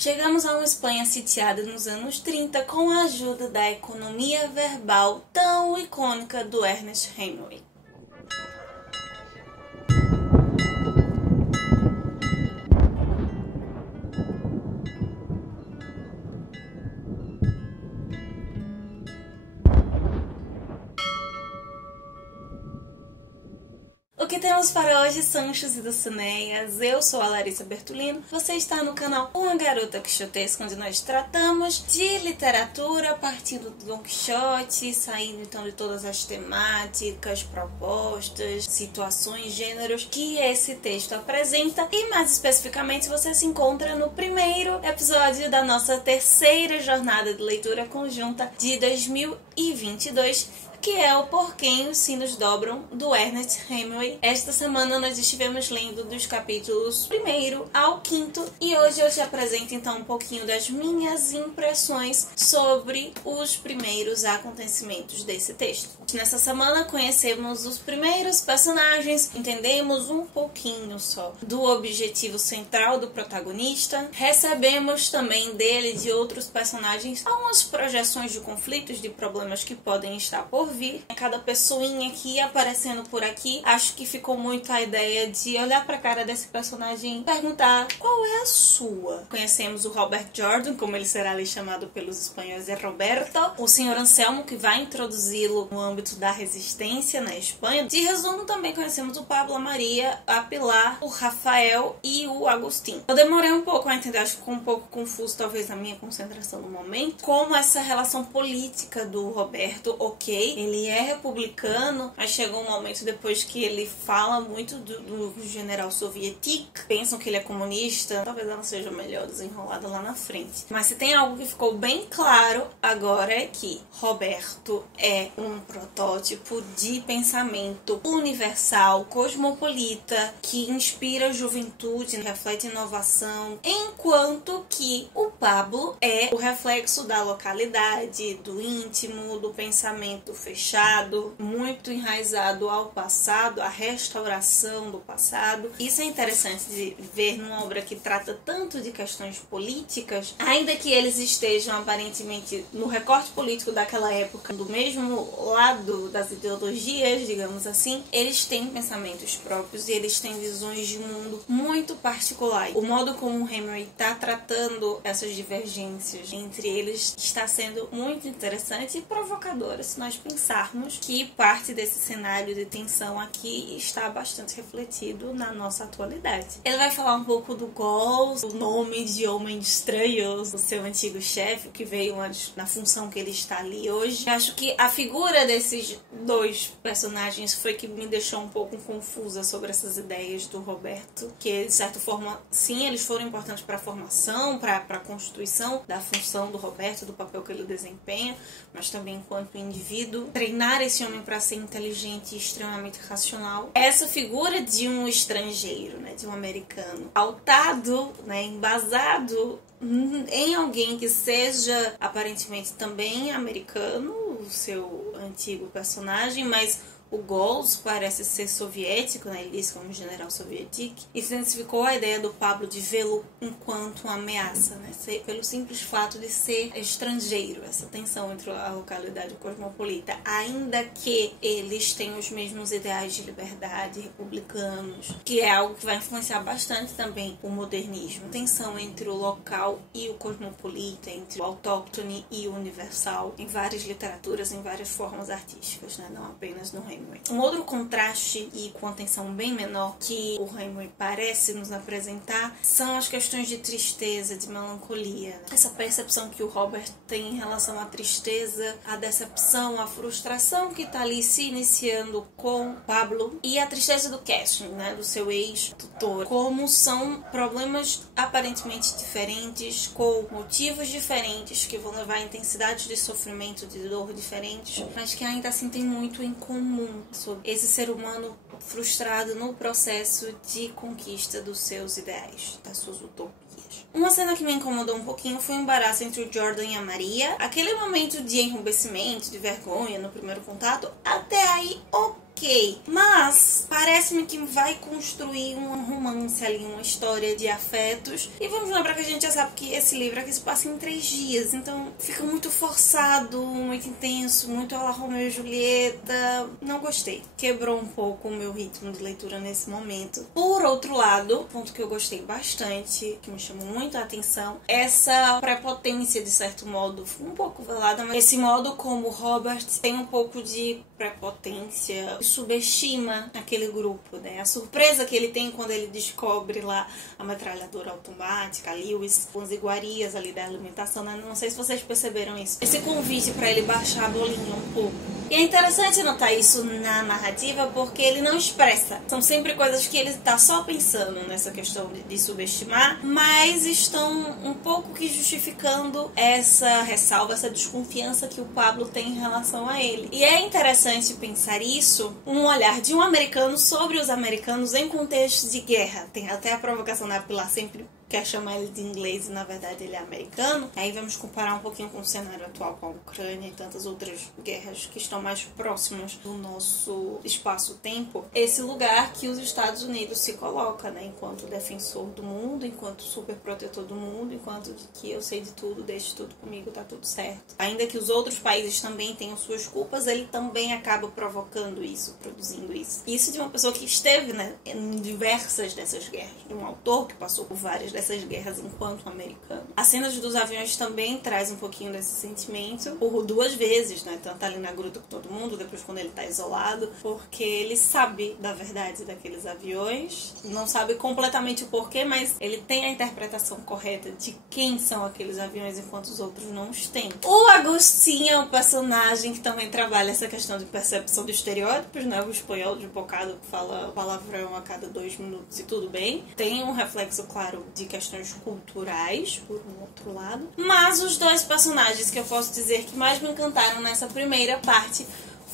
Chegamos a uma Espanha sitiada nos anos 30 com a ajuda da economia verbal tão icônica do Ernest Hemingway. O que temos para hoje, Sanchos e Dulcineias? Eu sou a Larissa Bertolino, você está no canal Uma Garota Quixotesca, onde nós tratamos de literatura partindo do Don Quixote, saindo então de todas as temáticas, propostas, situações, gêneros que esse texto apresenta, e mais especificamente você se encontra no primeiro episódio da nossa terceira jornada de leitura conjunta de 2022, que é o Por Quem os Sinos Dobram, do Ernest Hemingway. Esta semana nós estivemos lendo dos capítulos 1º ao 5º e hoje eu te apresento então um pouquinho das minhas impressões sobre os primeiros acontecimentos desse texto. Nessa semana conhecemos os primeiros personagens, entendemos um pouquinho só do objetivo central do protagonista, recebemos também dele e de outros personagens algumas projeções de conflitos, de problemas que podem estar por vir. Cada pessoinha que ia aparecendo por aqui, acho que ficou muito a ideia de olhar pra cara desse personagem e perguntar qual é a sua. Conhecemos o Robert Jordan, como ele será ali chamado pelos espanhóis, é Roberto, o Sr. Anselmo, que vai introduzi-lo no âmbito da resistência na Espanha. De resumo, também conhecemos o Pablo, a Maria, a Pilar, o Rafael e o Agustín. Eu demorei um pouco a entender, acho que ficou um pouco confuso talvez na minha concentração no momento, como essa relação política do Roberto, ok, ele é republicano, mas chegou um momento depois que ele fala muito do general soviético, pensam que ele é comunista, talvez ela seja melhor desenrolada lá na frente. Mas se tem algo que ficou bem claro agora é que Roberto é um protótipo de pensamento universal, cosmopolita, que inspira a juventude, reflete inovação, enquanto que o Pablo é o reflexo da localidade, do íntimo, do pensamento fechado, muito enraizado ao passado, à restauração do passado. Isso é interessante de ver numa obra que trata tanto de questões políticas, ainda que eles estejam aparentemente no recorte político daquela época, do mesmo lado das ideologias, digamos assim, eles têm pensamentos próprios e eles têm visões de mundo muito particulares. O modo como o Hemingway está tratando essas divergências entre eles está sendo muito interessante e provocadora, se nós pensarmos que parte desse cenário de tensão aqui está bastante refletido na nossa atualidade. Ele vai falar um pouco do Goals, o nome de Homem Estranho, o seu antigo chefe, que veio antes na função que ele está ali hoje. Eu acho que a figura desses dois personagens foi que me deixou um pouco confusa sobre essas ideias do Roberto, que de certa forma, sim, eles foram importantes para a formação, para a constituição da função do Roberto, do papel que ele desempenha, mas também enquanto indivíduo, treinar esse homem para ser inteligente e extremamente racional. Essa figura de um estrangeiro, né, de um americano, pautado, né, embasado em alguém que seja aparentemente também americano, o seu antigo personagem, mas o Goals parece ser soviético, né? Ele diz como general soviético, e se intensificou a ideia do Pablo de vê-lo enquanto uma ameaça, né? Pelo simples fato de ser estrangeiro, essa tensão entre a localidade cosmopolita, ainda que eles tenham os mesmos ideais de liberdade republicanos, que é algo que vai influenciar bastante também o modernismo. Tensão entre o local e o cosmopolita, entre o autóctone e o universal, em várias literaturas, em várias formas artísticas, né? Não apenas no Hemingway. Um outro contraste e com atenção bem menor que o Hemingway parece nos apresentar são as questões de tristeza, de melancolia, né? Essa percepção que o Robert tem em relação à tristeza, à decepção, à frustração que está ali se iniciando com Pablo, e a tristeza do Casting, né, do seu ex-tutor. Como são problemas aparentemente diferentes, com motivos diferentes, que vão levar a intensidades de sofrimento, de dor diferentes, mas que ainda assim tem muito em comum sobre esse ser humano frustrado no processo de conquista dos seus ideais, das suas utopias. Uma cena que me incomodou um pouquinho foi o embaraço entre o Jordan e a Maria. Aquele momento de enrubescimento, de vergonha no primeiro contato, até aí ok. ok, mas parece-me que vai construir um romance ali, uma história de afetos. E vamos lembrar que a gente já sabe que esse livro aqui se passa em 3 dias, então fica muito forçado, muito intenso, muito a la Romeu e Julieta. Não gostei. Quebrou um pouco o meu ritmo de leitura nesse momento. Por outro lado, ponto que eu gostei bastante, que me chamou muito a atenção, essa prepotência, de certo modo, um pouco velada, mas esse modo como Robert tem um pouco de prepotência, subestima aquele grupo, né? A surpresa que ele tem quando ele descobre lá a metralhadora automática, a Lewis, com as iguarias ali da alimentação, né? Não sei se vocês perceberam isso. Esse convite para ele baixar a bolinha um pouco. E é interessante notar isso na narrativa porque ele não expressa. São sempre coisas que ele tá só pensando nessa questão de subestimar, mas estão um pouco que justificando essa ressalva, essa desconfiança que o Pablo tem em relação a ele. E é interessante pensar isso, um olhar de um americano sobre os americanos em contexto de guerra. Tem até a provocação da Pilar sempre quer chamar ele de inglês e na verdade ele é americano. Aí vamos comparar um pouquinho com o cenário atual, com a Ucrânia e tantas outras guerras que estão mais próximas do nosso espaço-tempo. Esse lugar que os Estados Unidos se coloca, né, enquanto defensor do mundo, enquanto super protetor do mundo, enquanto de que eu sei de tudo, deixe tudo comigo, tá tudo certo. Ainda que os outros países também tenham suas culpas, ele também acaba provocando isso, produzindo isso. Isso de uma pessoa que esteve, né, em diversas dessas guerras, de um autor que passou por várias dessas guerras enquanto americano. As cenas dos aviões também traz um pouquinho desse sentimento, por 2 vezes, né? Tanto ali na gruta com todo mundo, depois quando ele tá isolado, porque ele sabe da verdade daqueles aviões, não sabe completamente o porquê, mas ele tem a interpretação correta de quem são aqueles aviões, enquanto os outros não os têm. O Agostinho é um personagem que também trabalha essa questão de percepção de estereótipos, né? O espanhol de bocado fala palavrão a cada 2 minutos e tudo bem. Tem um reflexo claro de questões culturais, por um outro lado. Mas os 2 personagens que eu posso dizer que mais me encantaram nessa primeira parte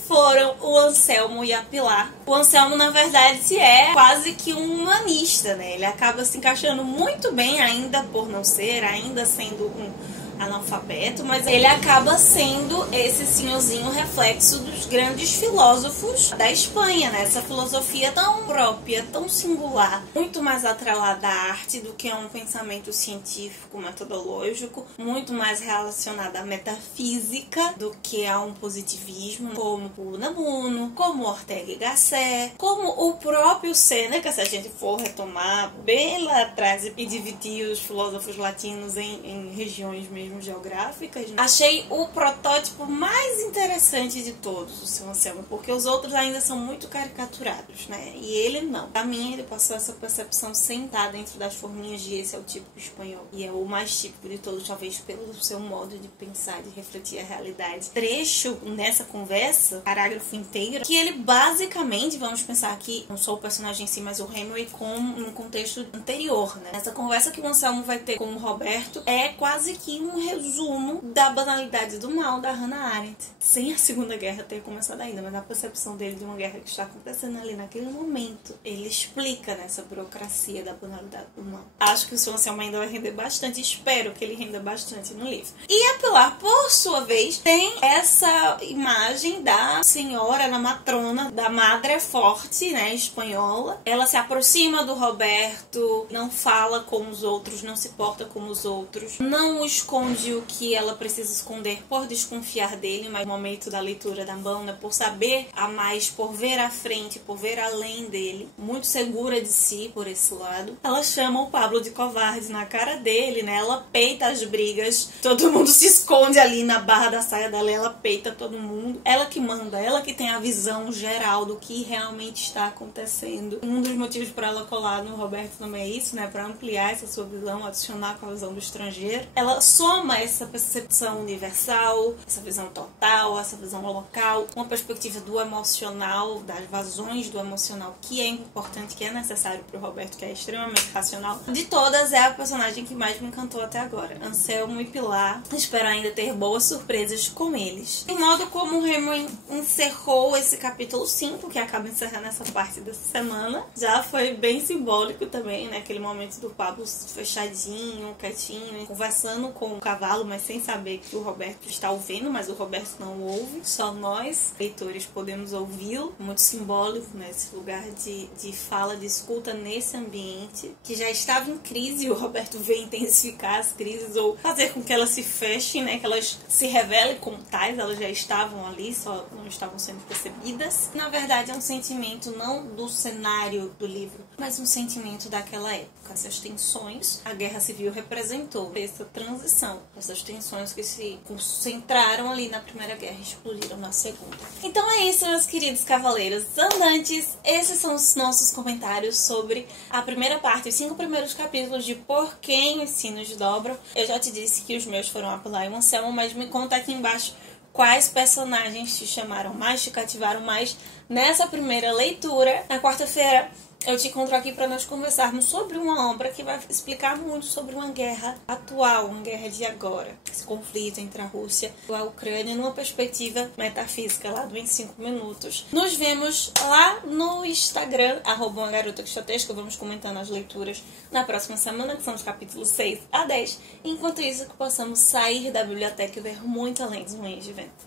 foram o Anselmo e a Pilar. O Anselmo, na verdade, é quase que um humanista, né? Ele acaba se encaixando muito bem, ainda por não ser, ainda sendo um analfabeto, mas ele acaba sendo esse senhorzinho reflexo dos grandes filósofos da Espanha, né? Essa filosofia tão própria, tão singular, muito mais atrelada à arte do que a um pensamento científico, metodológico, muito mais relacionada à metafísica do que a um positivismo, como o Unamuno, como Ortega y Gasset, como o próprio Sêneca, se a gente for retomar bem lá atrás e dividir os filósofos latinos em regiões mesmo geográficas. Achei o protótipo mais interessante de todos, o seu Anselmo, porque os outros ainda são muito caricaturados, né? E ele não. Pra mim, ele passou essa percepção sem estar dentro das forminhas de esse é o típico espanhol. E é o mais típico de todos, talvez pelo seu modo de pensar, de refletir a realidade. Trecho nessa conversa, parágrafo inteiro, que ele basicamente, vamos pensar aqui, não só o personagem em si, mas o Hemingway como um contexto anterior, né? Essa conversa que o Anselmo vai ter com o Roberto é quase que um resumo da banalidade do mal da Hannah Arendt. Sem a Segunda Guerra ter começado ainda, mas a percepção dele de uma guerra que está acontecendo ali naquele momento, ele explica nessa burocracia da banalidade do mal. Acho que o seu Anselmo ainda vai render bastante, espero que ele renda bastante no livro. E a Pilar, por sua vez, tem essa imagem da senhora, da matrona, da madre forte, né, espanhola. Ela se aproxima do Roberto, não fala como os outros, não se porta como os outros, não o esconde o que ela precisa esconder por desconfiar dele, mas no momento da leitura da mão, né, por saber a mais, por ver à frente, por ver além dele, muito segura de si por esse lado. Ela chama o Pablo de covarde na cara dele, né? Ela peita as brigas, todo mundo se esconde ali na barra da saia dela, ela peita todo mundo. Ela que manda, ela que tem a visão geral do que realmente está acontecendo. Um dos motivos para ela colar no Roberto também é isso, né? Para ampliar essa sua visão, adicionar com a visão do estrangeiro. Ela soma essa percepção universal, essa visão total, essa visão local, uma perspectiva do emocional, das vazões do emocional, que é importante, que é necessário para o Roberto, que é extremamente racional. De todas, é a personagem que mais me encantou até agora. Anselmo e Pilar. Espero ainda ter boas surpresas com eles. O modo como o Hemingway encerrou esse capítulo 5, que acaba encerrando essa parte dessa semana, já foi bem simbólico também, né? Aquele momento do Pablo fechadinho, quietinho, conversando com cavalo, mas sem saber que o Roberto está ouvindo, mas o Roberto não ouve, só nós, leitores, podemos ouvi-lo. Muito simbólico, né? Esse lugar de fala, de escuta nesse ambiente, que já estava em crise, o Roberto veio intensificar as crises, ou fazer com que elas se fechem, né? Que elas se revelem como tais, elas já estavam ali, só não estavam sendo percebidas. Na verdade, é um sentimento não do cenário do livro, mas um sentimento daquela época. Essas tensões, a Guerra Civil representou essa transição, essas tensões que se concentraram ali na Primeira Guerra e explodiram na Segunda. Então é isso, meus queridos cavaleiros andantes. Esses são os nossos comentários sobre a primeira parte, os 5 primeiros capítulos de Por Quem os Sinos Dobram. Eu já te disse que os meus foram Apular e o Anselmo, mas me conta aqui embaixo quais personagens te chamaram mais, te cativaram mais nessa primeira leitura. Na quarta-feira eu te encontro aqui para nós conversarmos sobre uma obra que vai explicar muito sobre uma guerra atual, uma guerra de agora. Esse conflito entre a Rússia e a Ucrânia numa perspectiva metafísica lá do Em 5 Minutos. Nos vemos lá no Instagram, @umagarota_quixotesca. Vamos comentando as leituras na próxima semana, que são os capítulos 6 a 10. Enquanto isso, que possamos sair da biblioteca e ver muito além dos moinhos de vento.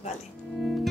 Valeu!